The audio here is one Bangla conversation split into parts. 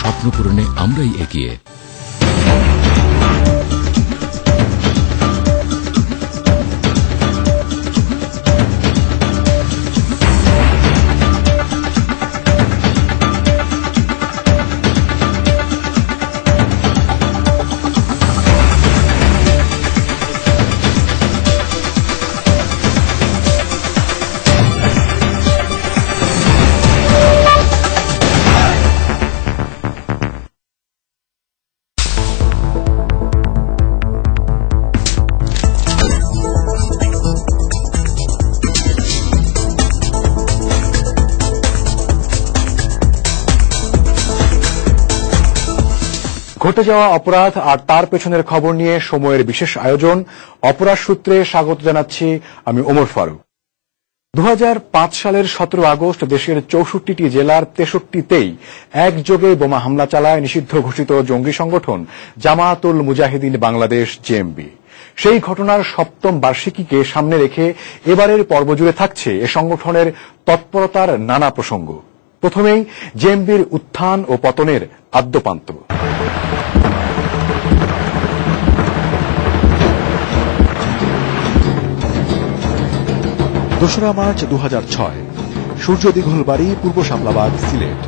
স্বপ্ন পূরণে আমরাই এগিয়ে। ঘটে যাওয়া অপরাধ আর তার পেছনের খবর নিয়ে সময়ের বিশেষ আয়োজন অপরাধ সূত্রে স্বাগত জানাচ্ছি আমি ওমর ফারুক। 2005 সালের 17 আগস্ট দেশের 64টি জেলার 63তেই একযোগে বোমা হামলা চালায় নিষিদ্ধ ঘোষিত জঙ্গি সংগঠন জামায়াতুল মুজাহিদিন বাংলাদেশ জেএমবি। সেই ঘটনার 7ম বার্ষিকীকে সামনে রেখে এবারের পর্ব জুড়ে থাকছে এ সংগঠনের তৎপরতার নানা প্রসঙ্গ। প্রথমেই জেএমবির উত্থান ও পতনের আদ্যোপান্ত। 2রা মার্চ 2006 সূর্য দিঘলবাড়ি, পূর্ব শামলাবাদ, সিলেট।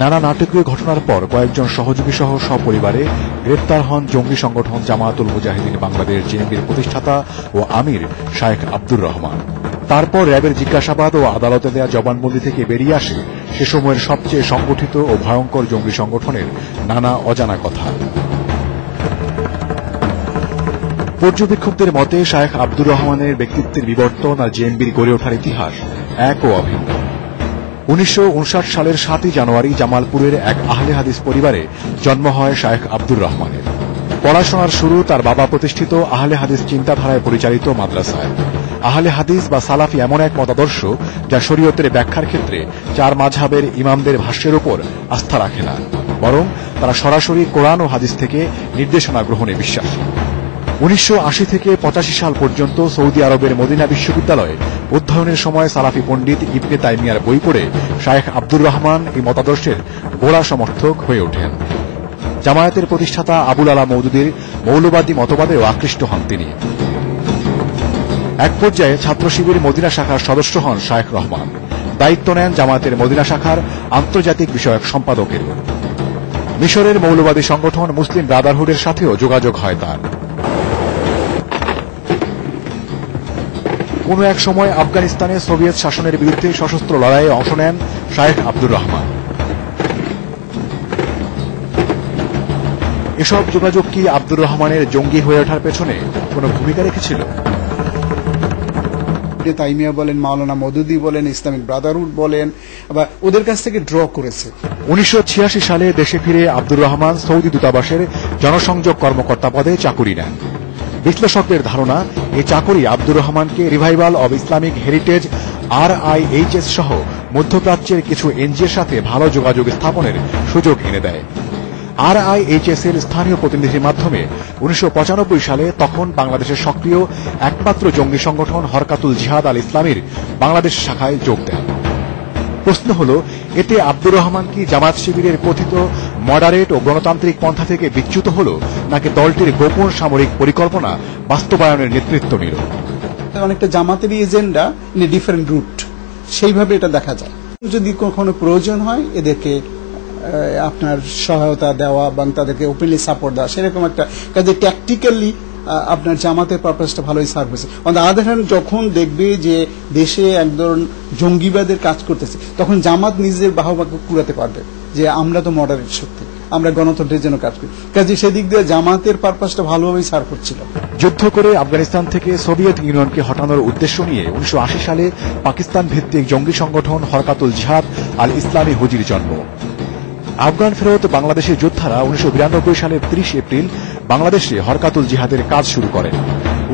নানা নাটকীয় ঘটনার পর কয়েকজন সহযোগী সহ সপরিবারে গ্রেপ্তার হন জঙ্গি সংগঠন জামায়াতুল মুজাহিদিন বাংলাদেশ জেএমবির প্রতিষ্ঠাতা ও আমির শায়েখ আব্দুর রহমান। তারপর র্যাবের জিজ্ঞাসাবাদ ও আদালতে দেয়া জবানবন্দি থেকে বেরিয়ে আসে সে সময়ের সবচেয়ে সংগঠিত ও ভয়ঙ্কর জঙ্গি সংগঠনের নানা অজানা কথা। পর্যবেক্ষকদের মতে শায়েখ আব্দুর রহমানের ব্যক্তিত্বের বিবর্তন আর জেএমবির গড়ে ওঠার ইতিহাস এক ও অভিন্ন। 1959 সালের 7ই জানুয়ারি জামালপুরের এক আহলে হাদিস পরিবারে জন্ম হয় শায়েখ আব্দুর রহমানের। পড়াশোনার শুরু তার বাবা প্রতিষ্ঠিত আহলে হাদিস চিন্তাধারায় পরিচালিত মাদ্রাসায়। আহলে হাদিস বা সালাফি এমন এক মতাদর্শ যা শরীয়তের ব্যাখ্যার ক্ষেত্রে 4 মাযহাবের ইমামদের ভাষ্যের উপর আস্থা রাখে না, বরং তারা সরাসরি কোরআন ও হাদিস থেকে নির্দেশনা গ্রহণে বিশ্বাসী। 1980 থেকে 85 সাল পর্যন্ত সৌদি আরবের মদিনা বিশ্ববিদ্যালয়ে অধ্যয়নের সময় সালাফি পণ্ডিত ইবনে তাইমিয়ার বই পড়ে শায়েখ আব্দুর রহমান এই মতাদর্শের গোড়া সমর্থক হয়ে ওঠেন। জামায়াতের প্রতিষ্ঠাতা আবুল আলা মওদুদীর মৌলবাদী মতবাদেও আকৃষ্ট হন তিনি। এক পর্যায়ে ছাত্র শিবির মদিনা শাখার সদস্য হন শায়েখ রহমান। দায়িত্ব নেন জামায়াতের মদিনা শাখার আন্তর্জাতিক বিষয়ক সম্পাদকের। মিশরের মৌলবাদী সংগঠন মুসলিম ব্রাদারহুডের সাথেও যোগাযোগ হয় তার। কোন এক সময় আফগানিস্তানে সোভিয়েত শাসনের বিরুদ্ধে সশস্ত্র লড়াইয়ে অংশ নেন শায়েখ আব্দুর রহমান। এসব যোগাযোগ কি আব্দুর রহমানের জঙ্গি হয়ে ওঠার পেছনে কোন ভূমিকা রেখেছিল? তাইমিয়া বলেন, মাওলানা মওদুদী বলেন, ইসলামিক ব্রাদারহুড বলেন, বা ওদের কাছ থেকে ড্র করেছে। 1986 সালে দেশে ফিরে আব্দুর রহমান সৌদি দূতাবাসের জনসংযোগ কর্মকর্তা পদে চাকুরি নেন। বিশ্লেষকদের ধারণা এই চাকুরি আব্দুর রহমানকে revival of Islamic heritage RIHS সহ মধ্যপ্রাচ্যের কিছু এনজিওর সাথে ভালো যোগাযোগ স্থাপনের সুযোগ এনে দেয়। RIHS এর স্থানীয় প্রতিনিধির মাধ্যমে 1995 সালে তখন বাংলাদেশের সক্রিয় একমাত্র জঙ্গি সংগঠন হরকাতুল জিহাদ আল ইসলামীর বাংলাদেশ শাখায় যোগ দেন। প্রশ্ন হল, এতে আব্দুর রহমান কি জামাত শিবিরের কথিত মডারেট ও গণতান্ত্রিক পন্থা থেকে বিচ্যুত হল, নাকি দলটির গোপন সামরিক পরিকল্পনা বাস্তবায়নের নেতৃত্ব নিল? অনেকটা জামাতেরই এজেন্ডা ইন ডিফারেন্ট রুট, সেইভাবে এটা দেখা যায়। যদি কখনো প্রয়োজন হয় এদেরকে আপনার সহায়তা দেওয়া এবং তাদেরকে ওপেনলি সাপোর্ট দেওয়া, সেরকম একটা কাজে ট্যাকটিক্যালি আপনার জামাতের পারপাসটা ভালোই সার্ভ হয়েছে। অন দ্য আদার হ্যান্ড, যখন দেখবে যে দেশে একদম জঙ্গিবাদের কাজ করতেছে, তখন জামাত নিজের বাহবাকে কুড়াতে পারবে যে আমরা তো মডারেট শক্তি, আমরা গণতন্ত্রের জন্য কাজ করি। কাজে সেদিক দিয়ে জামাতের পারপাসটা ভালোভাবেই সার্ভ হচ্ছিল। যুদ্ধ করে আফগানিস্তান থেকে সোভিয়েত ইউনিয়নকে হটানোর উদ্দেশ্য নিয়ে 1980 সালে পাকিস্তান ভিত্তিক জঙ্গি সংগঠন হরকাতুল জিহাদ আল ইসলামী হুজির জন্ম। আফগান ফেরত বাংলাদেশের যোদ্ধারা 1992 সালের 30 এপ্রিল বাংলাদেশে হরকাতুল জিহাদের কাজ শুরু করেন।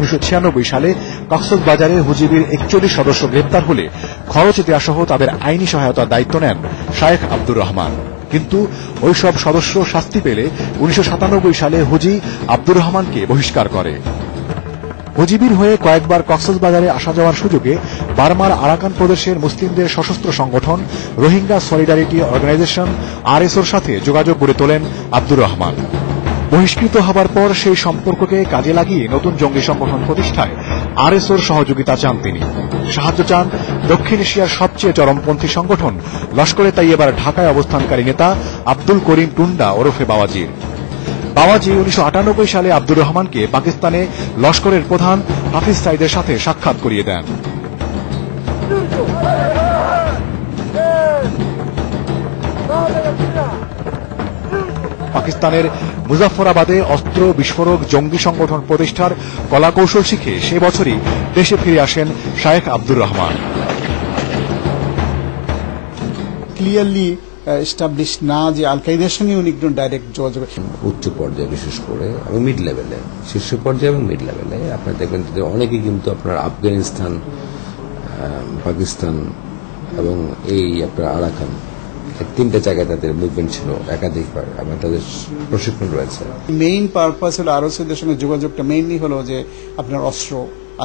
1996 সালে কক্সবাজারে হুজিবির 41 সদস্য গ্রেপ্তার হলে খরচ দেয়া সহ তাদের আইনি সহায়তার দায়িত্ব নেন শায়েখ আব্দুর রহমান। কিন্তু ওই সব সদস্য শাস্তি পেলে 1997 সালে হুজি আব্দুর রহমানকে বহিষ্কার করে। মুজিবির হয়ে কয়েকবার কক্সবাজারে আসা যাওয়ার সুযোগে বার্মার আরাকান প্রদেশের মুসলিমদের সশস্ত্র সংগঠন রোহিঙ্গা সলিডারিটি অর্গানাইজেশন আরএসওর সাথে যোগাযোগ গড়ে তোলেন আব্দুর রহমান। বহিষ্কৃত হবার পর সেই সম্পর্ককে কাজে লাগিয়ে নতুন জঙ্গি সংগঠন প্রতিষ্ঠায় আরএসওর সহযোগিতা চান তিনি। সাহায্য চান দক্ষিণ এশিয়ার সবচেয়ে চরমপন্থী সংগঠন লস্করে তাইয়েবার ঢাকায় অবস্থানকারী নেতা আব্দুল করিম টুন্ডা ওরফে বাওয়াজির। বাওয়াজি 1998 সালে আব্দুর রহমানকে পাকিস্তানে লস্করের প্রধান হাফিজ সাইদের সাথে সাক্ষাৎ করিয়ে দেন। পাকিস্তানের মুজাফফরাবাদে অস্ত্র বিস্ফোরক জঙ্গি সংগঠন প্রতিষ্ঠার কলাকৌশল শিখে সে বছরই দেশে ফিরে আসেন শায়েখ আব্দুর রহমান। ক্লিয়ারলি এস্টাবলিশ না যে আল কায়দার সঙ্গে উনি একজন ডাইরেক্ট যোগাযোগ। উচ্চ পর্যায়ে বিশেষ করে এবং মিড লেভেলে, শীর্ষ পর্যায়ে এবং মিড লেভেলে আপনারা দেখবেন যে অনেকেই কিন্তু আপনার আফগানিস্তান, পাকিস্তান এবং এই আপনার আরাকান, তিনটা জায়গায় তাদের মুভমেন্ট ছিল একাধিকবার এবং তাদের প্রশিক্ষণ রয়েছে। মেইন পারপাস হলো আরএসওদের সঙ্গে যোগাযোগটা মেইনলি হলো যে আপনার অস্ত্র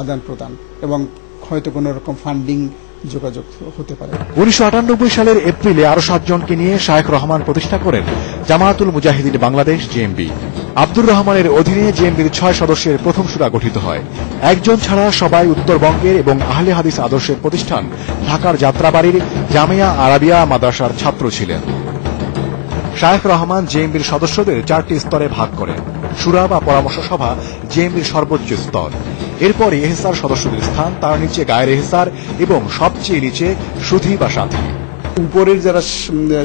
আদান প্রদান এবং হয়তো কোন রকম ফান্ডিং যোগাযোগ হতে পারে। 1998 সালের এপ্রিলে আরো 7 জনকে নিয়ে শায়েখ রহমান প্রতিষ্ঠা করেন জামায়াতুল মুজাহিদিন বাংলাদেশ জেএমবি। আব্দুর রহমানের অধীনে জেএমবির 6 সদস্যের প্রথম সূরা গঠিত হয়। একজন ছাড়া সবাই উত্তরবঙ্গের এবং আহলে হাদিস আদর্শের প্রতিষ্ঠান ঢাকার যাত্রাবাড়ির জামিয়া আরাবিয়া মাদ্রাসার ছাত্র ছিলেন। শায়েখ রহমান জেএমবির সদস্যদের 4টি স্তরে ভাগ করেন। শুরা বা পরামর্শ সভা জেএমবির সর্বোচ্চ স্তর। এরপরে এহসার সদস্যদের স্থান, তার নিচে গায়ের এহসার এবং সবচেয়ে নিচে সুধী বা সাথী। উপরের যারা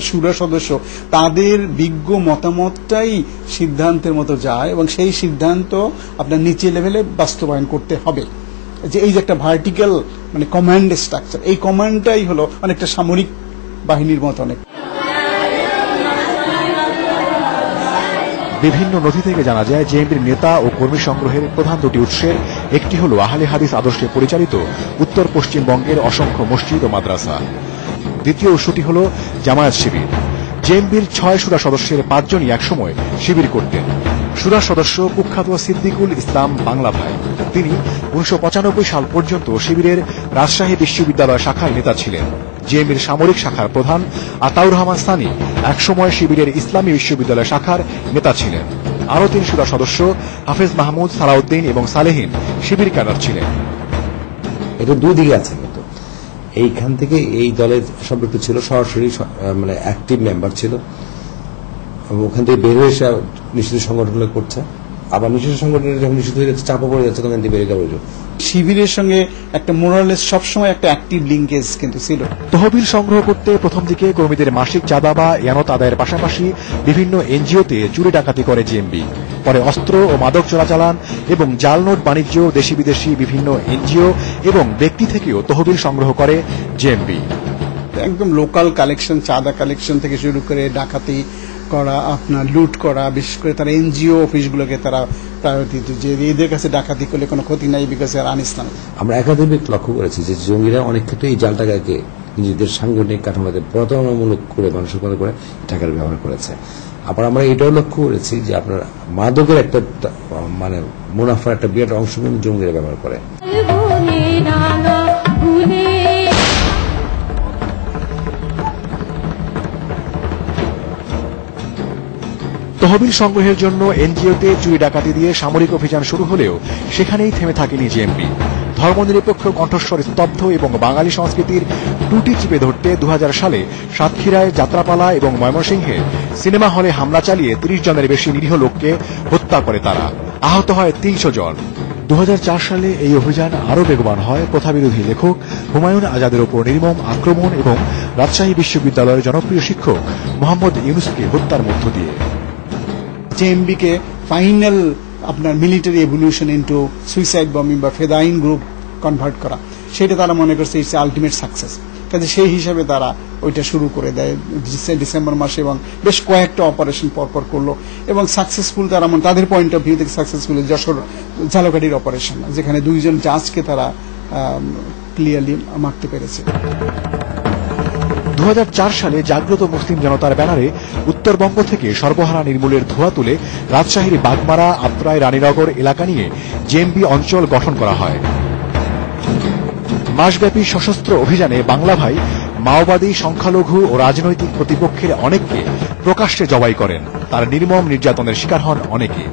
শুরা সদস্য তাদের বিজ্ঞ মতামতটাই সিদ্ধান্তের মতো যায় এবং সেই সিদ্ধান্ত আপনার নিচে লেভেলে বাস্তবায়ন করতে হবে। যে এই যে একটা ভার্টিক্যাল মানে কমান্ড স্ট্রাকচার, এই কমান্ডটাই হলো অনেকটা সামরিক বাহিনীর মতো। অনেক বিভিন্ন নথি থেকে জানা যায় জেএমবির নেতা ও কর্মী সংগ্রহের প্রধান দুটি উৎসের একটি হল আহলে হাদিস আদর্শে পরিচালিত উত্তর পশ্চিমবঙ্গের অসংখ্য মসজিদ ও মাদ্রাসা। দ্বিতীয় উৎসটি হল জামায়াত শিবির। জেএমবির 6 শুরা সদস্যের 5 জনই একসময় শিবির করতেন। শুরা সদস্য কুখ্যাত সিদ্দিকুল ইসলাম বাংলা ভাই। তিনি 1995 সাল পর্যন্ত শিবিরের রাজশাহী বিশ্ববিদ্যালয় শাখার নেতা ছিলেন। জেএমবির সামরিক শাখার প্রধান আতাউর রহমান সানি একসময় শিবিরের ইসলামী বিশ্ববিদ্যালয় শাখার নেতা ছিলেন। আরও 3 শুরা সদস্য হাফেজ মাহমুদ, সালাউদ্দিন এবং সালেহীন শিবির ক্যাডার ছিলেন। এটা দুই দিকে আছে, কিন্তু এইখান থেকে এই দলের সম্পৃক্ত ছিল সরাসরি মানে অ্যাক্টিভ মেম্বার ছিল, ওখান থেকে বের হয়ে এসে নিষিদ্ধ সংগঠন করছে, আবার নিষিদ্ধ সংগঠনের যখন নিষিদ্ধ হয়ে যাচ্ছে, চাপা পড়ে যাচ্ছে, তখন বেরিয়ে যাওয়া। শিবিরের সঙ্গে একটা মোরালেস সবসময় একটা অ্যাক্টিভ লিঙ্কেজ কিন্তু ছিল। তহবিল সংগ্রহ করতে প্রথম দিকে কর্মীদের মাসিক চাঁদা বা ইয়ানত আদায়ের পাশাপাশি বিভিন্ন এনজিওতে চুরি ডাকাতি করে জেএমবি। পরে অস্ত্র ও মাদক চোরাচালান এবং জাল নোট বাণিজ্য, দেশি বিদেশি বিভিন্ন এনজিও এবং ব্যক্তি থেকেও তহবিল সংগ্রহ করে জেএমবি। একদম লোকাল কালেকশন, চাঁদা কালেকশন থেকে শুরু করে ডাকাতি করা, আপনার লুট করা, বিশেষ করে তারা এনজিও অফিসগুলোকে তারা প্রায়োরিটি দিত যে এদের কাছে ডাকাতি করলে কোনো ক্ষতি নাই, বিকজ আর আনইসলামিক। আমরা একাডেমিক লক্ষ্য করেছি যে জঙ্গিরা অনেক ক্ষেত্রে এই জাল টাকাকে নিজেদের সাংগঠনিক কাঠামোতে প্রতারণামূলক করে মানুষের করে টাকার ব্যবহার করেছে। আবার আমরা এটাও লক্ষ্য করেছি যে আপনার মাদকের একটা মানে মুনাফার একটা বিরাট অংশ কিন্তু জঙ্গিরা ব্যবহার করে। তহবিল সংগ্রহের জন্য এনজিওতে চুরি ডাকাতি দিয়ে সামরিক অভিযান শুরু হলেও সেখানেই থেমে থাকেনি জেএমবি। ধর্মনিরপেক্ষ কণ্ঠস্বর স্তব্ধ এবং বাঙালি সংস্কৃতির টুটি চিপে ধরতে 2000 সালে সাতক্ষীরায়, যাত্রাপালা এবং ময়মনসিংহে সিনেমা হলে হামলা চালিয়ে 30 জনের বেশি নিরীহ লোককে হত্যা করে তারা। আহত হয় 300 জন। 2004 সালে এই অভিযান আরও বেগবান হয় প্রথাবিরোধী লেখক হুমায়ুন আজাদের ওপর নির্মম আক্রমণ এবং রাজশাহী বিশ্ববিদ্যালয়ের জনপ্রিয় শিক্ষক মোহাম্মদ ইউনুসকে হত্যার মধ্য দিয়ে। জেএমবিকে ফাইনাল আপনার military evolution into suicide bombing বা ফেদাইন গ্রুপ কনভার্ট করা, সেটা তারা মনে করছে ইটস আলটিমেট সাকসেস। কাজে সেই হিসাবে তারা ওইটা শুরু করে দেয় ডিসেম্বর মাসে এবং বেশ কয়েকটা অপারেশন পরপর করলো এবং সাকসেসফুল তারা তাদের পয়েন্ট অফ ভিউ থেকে সাকসেসফুল যশোর ঝালকাঠির অপারেশন, যেখানে 2 জন জাজকে তারা ক্লিয়ারলি মারতে পেরেছে। 2004 সালে জাগ্রত মুসলিম জনতার ব্যানারে উত্তরবঙ্গ থেকে সর্বহারা নির্মূলের ধোঁয়া তুলে রাজশাহীর বাগমারা, আত্রাই, রানীনগর এলাকা নিয়ে জেএমবি অঞ্চল গঠন করা হয়। মাসব্যাপী সশস্ত্র অভিযানে বাংলা ভাই মাওবাদী, সংখ্যালঘু ও রাজনৈতিক প্রতিপক্ষের অনেককে প্রকাশ্যে জবাই করেন। তার নির্মম নির্যাতনের শিকার হন অনেকে।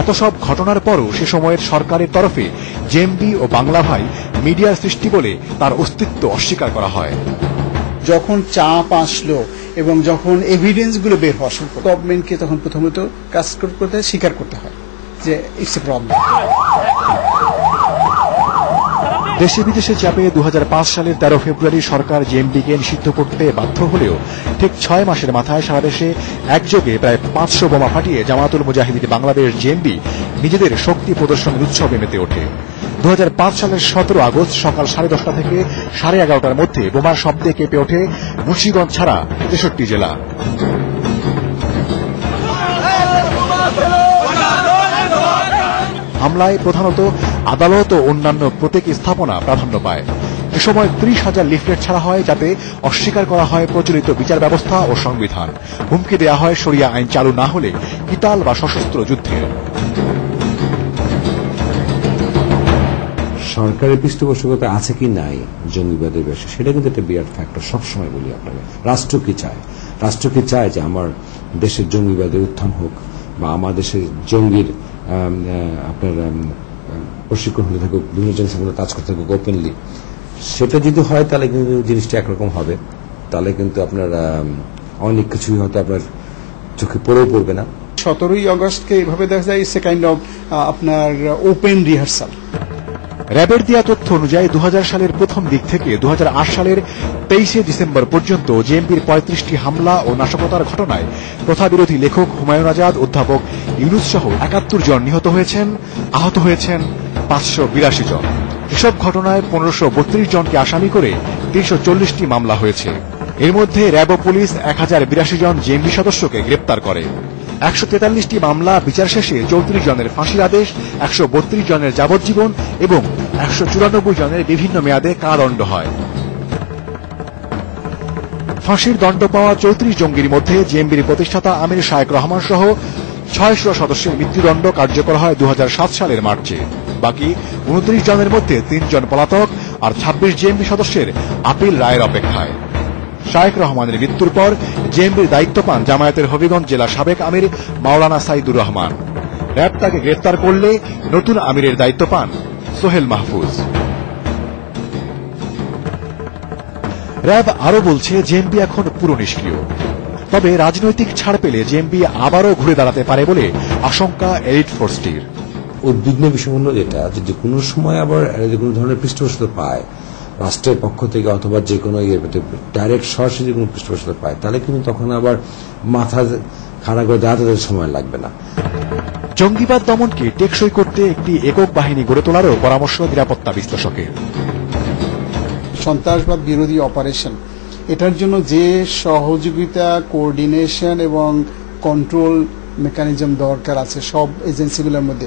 এত সব ঘটনার পরও সে সময়ের সরকারের তরফে জেএমবি ও বাংলা ভাই মিডিয়ার সৃষ্টি বলে তার অস্তিত্ব অস্বীকার করা হয়। যখন চাপ আসলো এবং যখন এভিডেন্সগুলো বের হওয়া শুরু করলো, গভর্নমেন্টকে তখন প্রথমত কাজ করতে স্বীকার করতে হয় যে ইটস এ প্রবলেম। দেশে বিদেশে চাপে 2005 সালের 13 ফেব্রুয়ারি সরকার জেএমবিকে নিষিদ্ধ করতে বাধ্য হলেও ঠিক 6 মাসের মাথায় সারা দেশে একযোগে প্রায় 500 বোমা ফাটিয়ে জামায়াতুল মুজাহিদিন বাংলাদেশ জেএমবি নিজেদের শক্তি প্রদর্শনের উৎসবে মেতে ওঠে। 2005 সালের 17 আগস্ট সকাল 10:30 থেকে 11:30টার মধ্যে বোমার শব্দে কেঁপে ওঠে মুন্সিগঞ্জ ছাড়া 63 জেলা। হামলায় প্রধানত আদালত ও অন্যান্য প্রতীকী স্থাপনা প্রাধান্য পায়। এ সময় 30,000 লিফলেট ছাড়া হয়, যাতে অস্বীকার করা হয় প্রচলিত বিচার ব্যবস্থা ও সংবিধান। হুমকি দেয়া হয় শরিয়া আইন চালু না হলে কিতাল বা সশস্ত্র যুদ্ধের। সরকারের পৃষ্ঠপোষকতা আছে কি নাই জঙ্গিবাদের বিষয়ে, সেটা কিন্তু একটা বিরাট ফ্যাক্টর। সবসময় বলি আপনাকে, রাষ্ট্র কি চায়? রাষ্ট্র কি চায় যে আমার দেশের জঙ্গিবাদের উত্থান হোক, বা আমার দেশের জঙ্গির আপনার প্রশিক্ষণ হতে থাকুক, বিভিন্ন জনসংখ্যা কাজ করতে থাকুক ওপেনলি? সেটা যদি হয় তাহলে কিন্তু জিনিসটা একরকম হবে। তাহলে কিন্তু আপনার অনেক কিছুই হয়তো আপনার চোখে পড়েও পড়বে না। 17ই আগস্টকে এইভাবে দেখা যায় ইটস এ কাইন্ড অফ আপনার ওপেন রিহার্সাল। র্যাবের দেয়া তথ্য অনুযায়ী 2000 সালের প্রথম দিক থেকে 2008 সালের 23শে ডিসেম্বর পর্যন্ত জেএমবির 35টি হামলা ও নাশকতার ঘটনায় প্রথাবিরোধী লেখক হুমায়ুন আজাদ, অধ্যাপক ইউনুস সহ 71 জন নিহত হয়েছেন, আহত হয়েছেন 582 জন। এসব ঘটনায় 1532 জনকে আসামি করে 340টি মামলা হয়েছে। এর মধ্যে র্যাব ও পুলিশ 1082 জন জেএমবি সদস্যকে গ্রেপ্তার করে। 143টি মামলা বিচার শেষে 34 জনের ফাঁসির আদেশ, 132 জনের যাবজ্জীবন এবং 194 জনের বিভিন্ন মেয়াদে কারাদণ্ড হয়। ফাঁসির দণ্ড পাওয়া 34 জঙ্গির মধ্যে জেএমবির প্রতিষ্ঠাতা আমির শায়েক রহমান সহ 600 সদস্যের মৃত্যুদণ্ড কার্যকর হয় 2007 সালের মার্চে। বাকি 29 জনের মধ্যে 3 জন পলাতক আর 26 জেএমবি সদস্যের আপিল রায়ের অপেক্ষায়। শায়েক রহমানের মৃত্যুর পর জেএমবির দায়িত্ব পান জামায়াতের হবিগঞ্জ জেলা সাবেক আমির মাওলানা সাইদুর রহমান। র্যাব তাকে গ্রেফতার করলে নতুন আমিরের দায়িত্ব পান সোহেল মাহফুজ। র্যাব আরও বলছে জেএমবি এখন পুরো নিষ্ক্রিয়, তবে রাজনৈতিক ছাড় পেলে জেএমবি আবারও ঘুরে দাঁড়াতে পারে বলে আশঙ্কা এলিট ফোর্সটির। উদ্বিগ্ন বিষয় হল যেটা, যদি কোনো সময় আবার যে কোনো ধরনের পৃষ্ঠপোষকতা পায় রাষ্ট্রের পক্ষ থেকে অথবা যে কোনো ডাইরেক্ট সরাসরি যে কোনো পৃষ্ঠপোষকতা পায়, তাহলে কিন্তু তখন আবার মাথা খাড়া করে দাঁড়াতে সময় লাগবে না। জঙ্গিবাদ দমনকে টেকসই করতে একটি একক বাহিনী গড়ে তোলারও পরামর্শ নিরাপত্তা বিশ্লেষকের। সন্ত্রাসবাদ বিরোধী অপারেশন, এটার জন্য যে সহযোগিতা, কোঅর্ডিনেশন এবং কন্ট্রোল মেকানিজম দরকার আছে সব এজেন্সিগুলোর মধ্যে,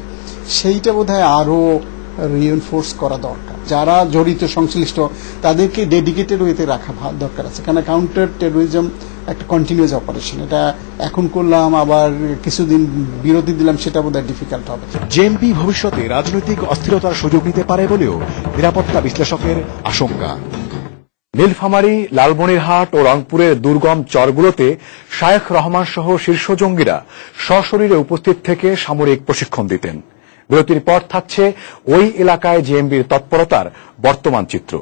সেইটা বোধহয় আরো রিইনফোর্স করা দরকার। যারা জড়িত সংশ্লিষ্ট তাদেরকে ডেডিকেটেড ওয়েতে রাখা দরকার আছে, কারণ কাউন্টার টেরোরিজম একটা কন্টিনিউয়াস অপারেশন। এটা এখন করলাম আবার কিছুদিন বিরতি দিলাম, সেটা বোধহয় ডিফিকাল্ট হবে। জেএমবি ভবিষ্যতে রাজনৈতিক অস্থিরতার সুযোগ নিতে পারে বলেও নিরাপত্তা বিশ্লেষকের আশঙ্কা। নীলফামারী, লালমনিরহাট ও রংপুরের দুর্গম চরগুলোতে শায়েখ রহমান সহ শীর্ষ জঙ্গিরা সশরীরে উপস্থিত থেকে সামরিক প্রশিক্ষণ দিতেন। বিরতির পর থাকছে ওই এলাকায় জেএমবির তৎপরতার বর্তমান চিত্র।